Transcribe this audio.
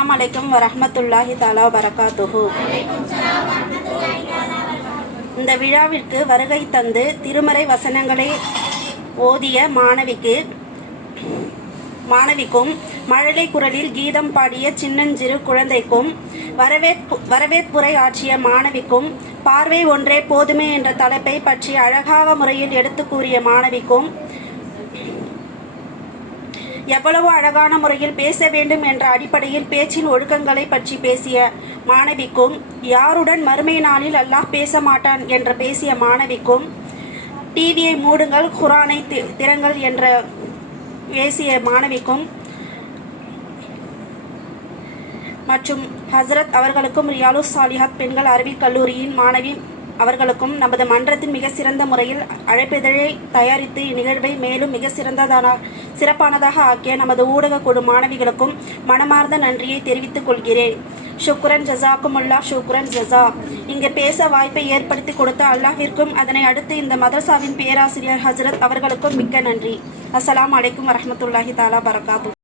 அஸ்ஸலாமு அலைக்கும் வரஹ்மத்துல்லாஹி தஆலா வபரகாத்துஹு. இந்த விழாவிற்கு வருகை தந்து திருமறை வசனங்களை ஓதிய மாணவிக்கும் மழலை குரலில் கீதம் பாடிய சின்னஞ்சிறு குழந்தைக்கும் வரவேற்புரை ஆற்றிய மாணவிக்கும் பார்வை ஒன்றே போதுமே என்ற தலைப்பை பற்றி அழகாக முறையில் எடுத்து கூறிய மாணவிக்கும் எவ்வளவு அழகான முறையில் பேச வேண்டும் என்ற அடிப்படையில் பேச்சின் ஒழுக்கங்களை பற்றி பேசிய மாணவிக்கும் யாருடன் மறுமை நாளில் அல்லாஹ் பேச மாட்டான் என்று பேசிய மாணவிக்கும் டிவியை மூடுங்கள் குர்ஆனை திறங்கள் என்ற பேசிய மாணவிக்கும் மற்றும் ஹசரத் அவர்களுக்கும் ரியாலுஸ் சாலிஹாத் பெண்கள் அறிவியல் கல்லூரியின் மாணவி அவர்களுக்கும் நமது மன்றத்தின் மிக சிறந்த முறையில் அழைப்பிதழை தயாரித்து இந்நிகழ்வை மேலும் மிக சிறப்பானதாக ஆக்கிய நமது ஊடக குழு மாணவிகளுக்கும் மனமார்ந்த நன்றியை தெரிவித்துக் கொள்கிறேன். ஷுக்ரன் ஜஸாக்குமுல்லா ஷுக்ரன் ஜஸா. இங்கு பேச வாய்ப்பை ஏற்படுத்தி கொடுத்த அல்லாஹ்விற்கும் அதனை அடுத்து இந்த மதரசாவின் பேராசிரியர் ஹசரத் அவர்களுக்கும் மிக்க நன்றி. அஸ்ஸலாமு அலைக்கும் வரஹ்மத்துல்லாஹி தஆலா வபரகாத்துஹு.